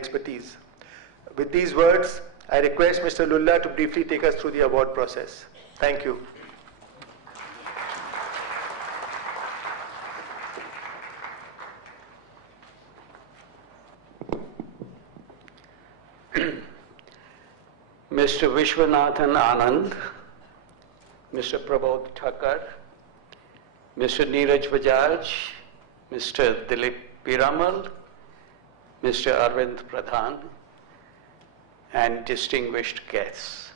expertise. With these words, I request Mr. Lulla to briefly take us through the award process. Thank you. Mr. Vishwanathan Anand, Mr. Prabodh Thakkar, Mr. Neeraj Bajaj, Mr. Dilip Piramal, Mr. Arvind Pradhan, and distinguished guests.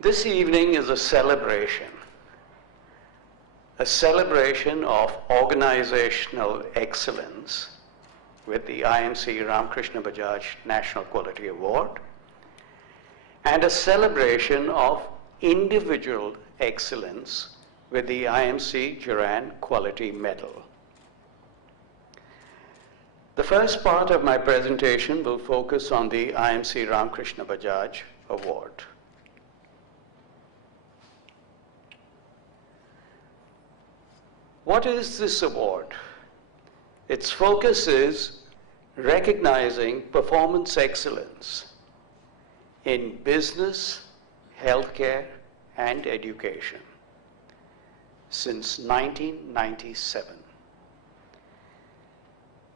This evening is a celebration of organizational excellence with the IMC Ramkrishna Bajaj National Quality Award, and a celebration of individual excellence with the IMC Duran Quality Medal. The first part of my presentation will focus on the IMC Ramkrishna Bajaj Award. What is this award? Its focus is recognizing performance excellence in business, healthcare, and education since 1997.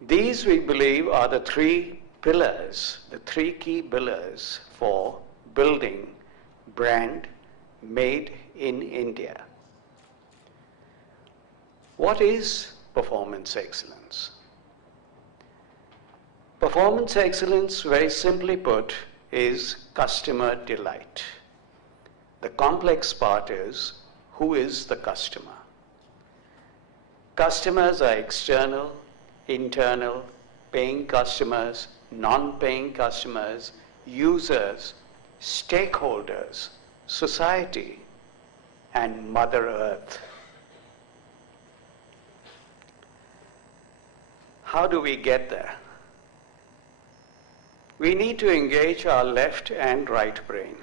These, we believe, are the three pillars, the three key pillars for building brand made in India. What is performance excellence? Performance excellence, very simply put, is customer delight. The complex part is, who is the customer? Customers are external, internal, paying customers, non-paying customers, users, stakeholders, society, and Mother Earth. How do we get there? We need to engage our left and right brain.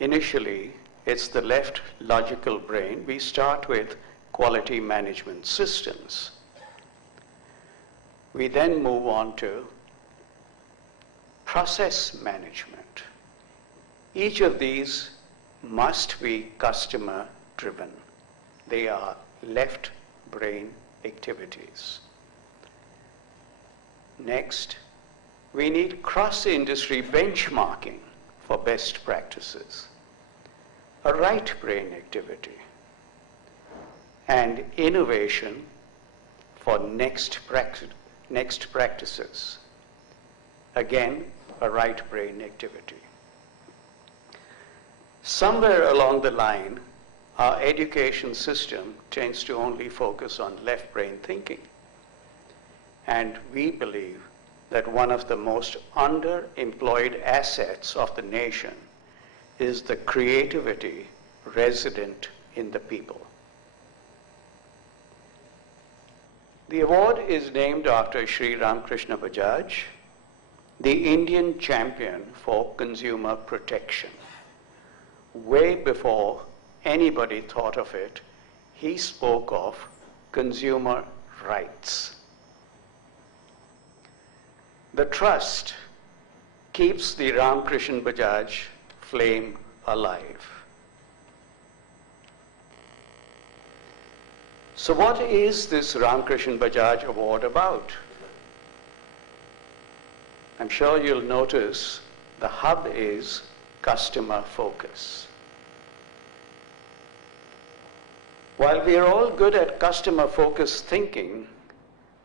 Initially, it's the left logical brain. We start with quality management systems. We then move on to process management. Each of these must be customer driven. They are left brain activities. Next, we need cross-industry benchmarking for best practices, a right brain activity, and innovation for next practices, again, a right brain activity. Somewhere along the line, our education system tends to only focus on left brain thinking. And we believe that one of the most underemployed assets of the nation is the creativity resident in the people. The award is named after Shri Ramkrishna Bajaj, the Indian champion for consumer protection. Way before anybody thought of it, he spoke of consumer rights. The trust keeps the Ramkrishna Bajaj flame alive. So what is this Ramkrishna Bajaj Award about? I'm sure you'll notice the hub is customer focus. While we are all good at customer focused thinking,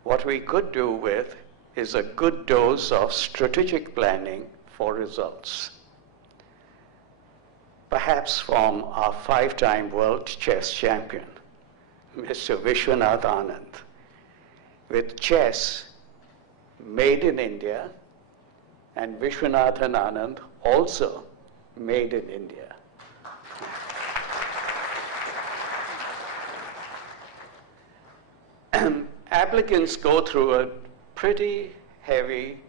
what we could do with is a good dose of strategic planning for results. Perhaps from our 5-time world chess champion, Mr. Vishwanath Anand, with chess made in India and Vishwanathan Anand also made in India. Applicants go through a pretty heavy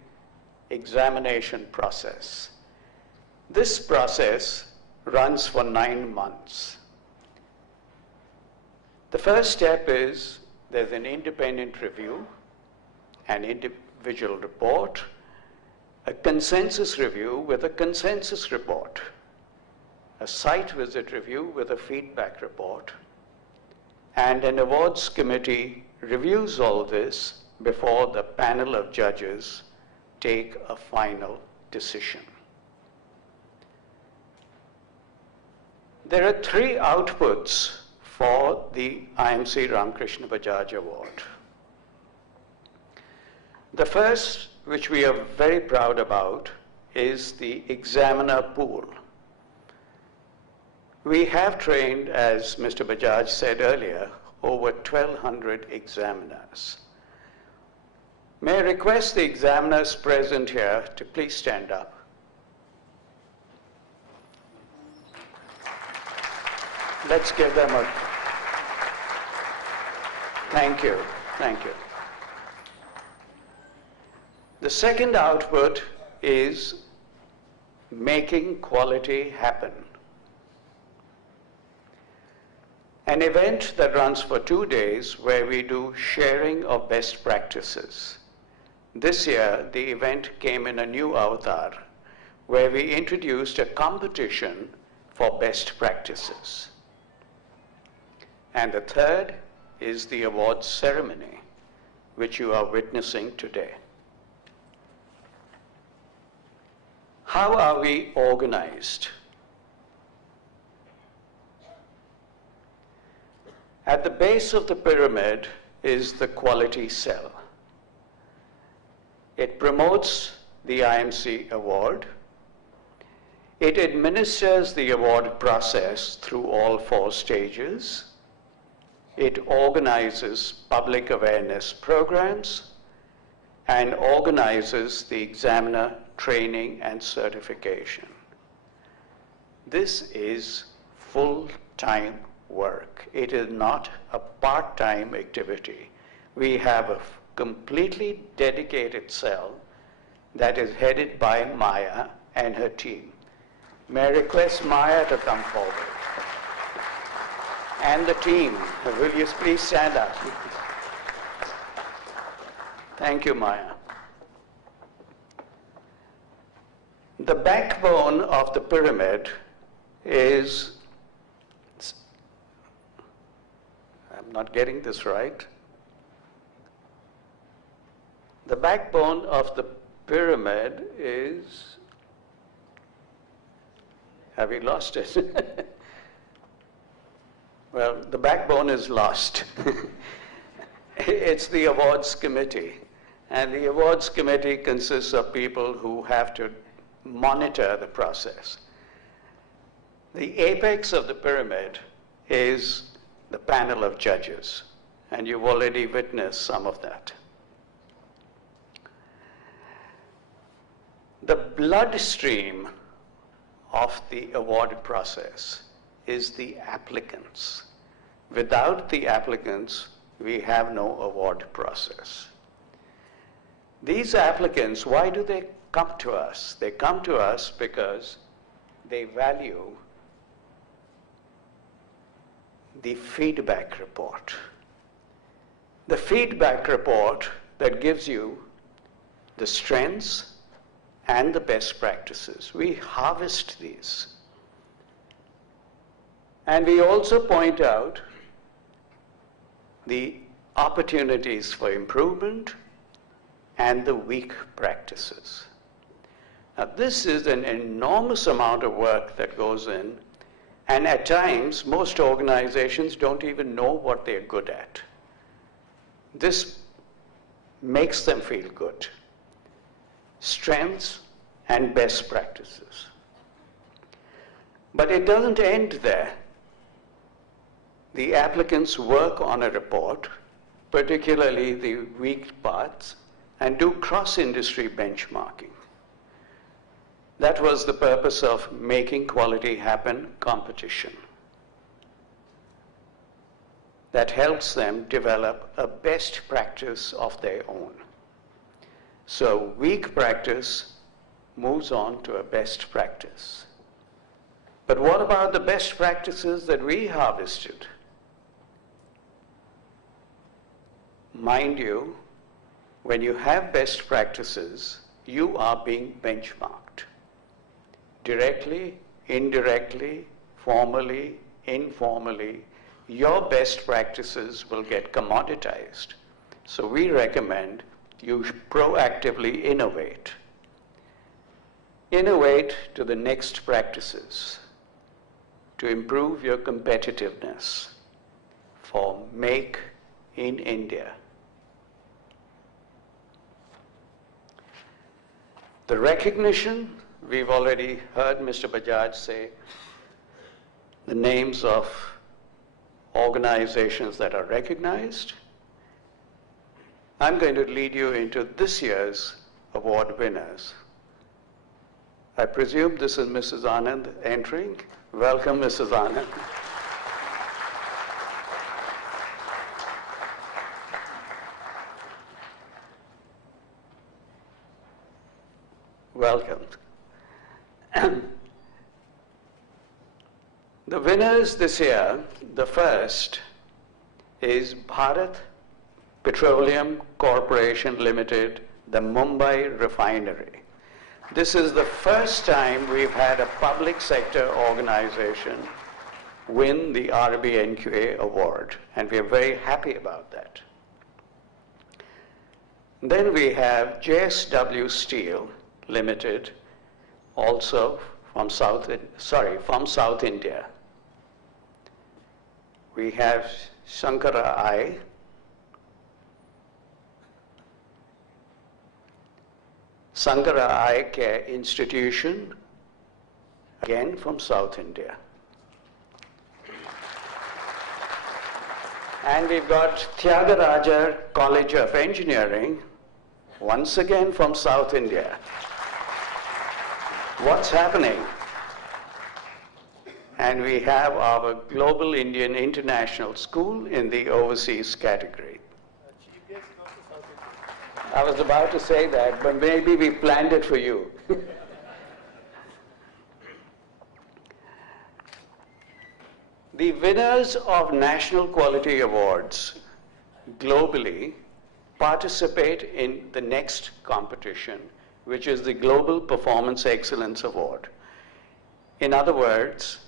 examination process. This process runs for 9 months. The first step is there's an independent review an individual report, a consensus review with a consensus report, a site visit review with a feedback report, and an awards committee reviews all this before the panel of judges take a final decision. There are three outputs for the IMC Ramkrishna Bajaj Award. The first, which we are very proud about, is the examiner pool. We have trained, as Mr. Bajaj said earlier, over 1,200 examiners. May I request the examiners present here to please stand up. Let's give them a thank you. Thank you. The second output is making quality happen. An event that runs for 2 days where we do sharing of best practices. This year, the event came in a new avatar where we introduced a competition for best practices. And the third is the awards ceremony, which you are witnessing today. How are we organized? At the base of the pyramid is the quality cell. It promotes the IMC award. It administers the award process through all 4 stages. It organizes public awareness programs and organizes the examiner training and certification. This is full-time work. It is not a part-time activity. We have a completely dedicated cell that is headed by Maya and her team. May I request Maya to come forward? And the team, will you please stand up? Thank you, Maya. The backbone of the pyramid is, I'm not getting this right. The backbone of the pyramid is, have we lost it? Well, the backbone is lost. It's the awards committee. And the awards committee consists of people who have to monitor the process. The apex of the pyramid is the panel of judges, and you've already witnessed some of that. The bloodstream of the award process is the applicants. Without the applicants, we have no award process. These applicants, why do they come to us? They come to us because they value the feedback report. The feedback report that gives you the strengths and the best practices. We harvest these. And we also point out the opportunities for improvement and the weak practices. Now, this is an enormous amount of work that goes in, and at times, most organizations don't even know what they're good at. This makes them feel good. Strengths and best practices. But it doesn't end there. The applicants work on a report, particularly the weak parts, and do cross-industry benchmarking. That was the purpose of Making Quality Happen competition. That helps them develop a best practice of their own. So weak practice moves on to a best practice. But what about the best practices that we harvested? Mind you, when you have best practices, you are being benchmarked. Directly, indirectly, formally, informally, your best practices will get commoditized. So we recommend you proactively innovate. Innovate to the next practices to improve your competitiveness for Make in India. The recognition, we've already heard Mr. Bajaj say the names of organizations that are recognized. I'm going to lead you into this year's award winners. I presume this is Mrs. Anand entering. Welcome, Mrs. Anand. Welcome. The winners this year, the first is Bharat Petroleum Corporation Limited, the Mumbai Refinery. This is the first time we've had a public sector organization win the RBNQA award, and we're very happy about that. Then we have JSW Steel Limited, also from South India. We have Shankara I, Sankara Eye Care Institution, again from South India. And we've got Tyagaraja College of Engineering, once again from South India. What's happening? And we have our Global Indian International School in the overseas category. I was about to say that, but maybe we planned it for you. The winners of National Quality Awards globally participate in the next competition, which is the Global Performance Excellence Award. In other words,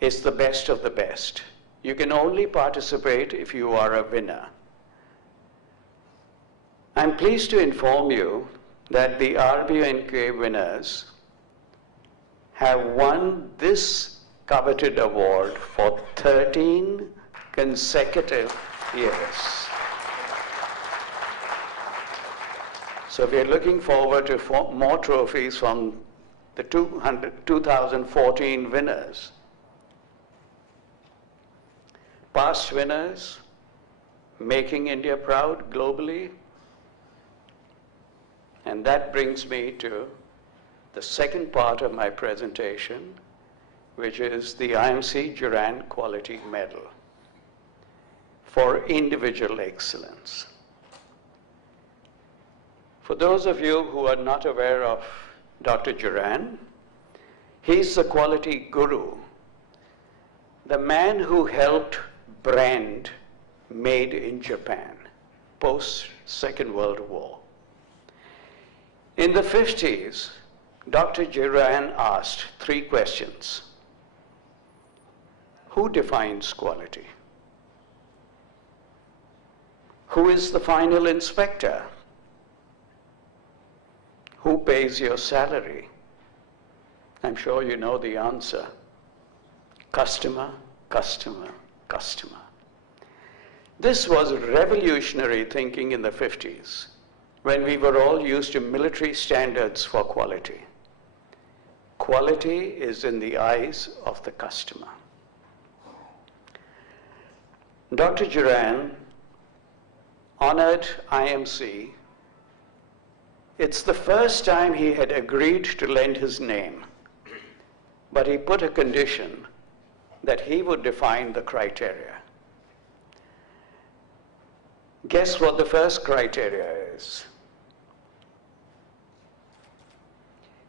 it's the best of the best. You can only participate if you are a winner. I'm pleased to inform you that the RBNK winners have won this coveted award for 13 consecutive years. So we're looking forward to more trophies from the 2014 winners. Past winners, Making India Proud globally. And that brings me to the second part of my presentation, which is the IMC Durand Quality Medal for individual excellence. For those of you who are not aware of Dr. Durand, he's the quality guru, the man who helped brand Made in Japan post-Second World War. In the 50s, Dr. Durand asked 3 questions. Who defines quality? Who is the final inspector? Who pays your salary? I'm sure you know the answer. Customer, customer, customer. This was revolutionary thinking in the 50s, when we were all used to military standards for quality. Quality is in the eyes of the customer. Dr. Durand honored IMC. It's the first time he had agreed to lend his name, but he put a condition that he would define the criteria. Guess what the first criteria is?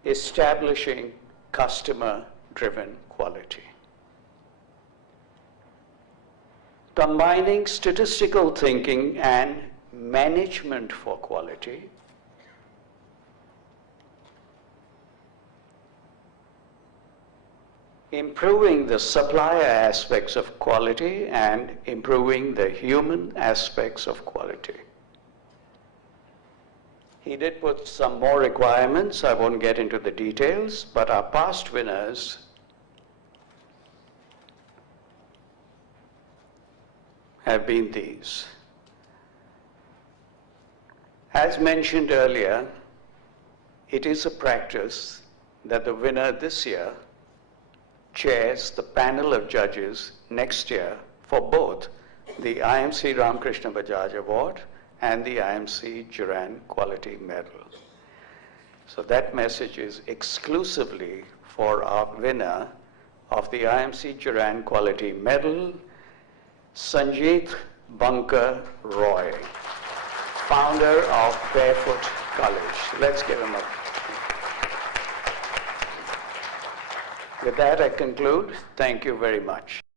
Establishing customer-driven quality. Combining statistical thinking and management for quality, improving the supplier aspects of quality, and improving the human aspects of quality. He did put some more requirements. I won't get into the details, but our past winners have been these. As mentioned earlier, it is a practice that the winner this year chairs the panel of judges next year for both the IMC Ramkrishna Bajaj Award and the IMC Juran Quality Medal. So that message is exclusively for our winner of the IMC Juran Quality Medal, Sanjeet Bankar Roy, founder of Barefoot College. Let's give him a... With that, I conclude. Thank you very much.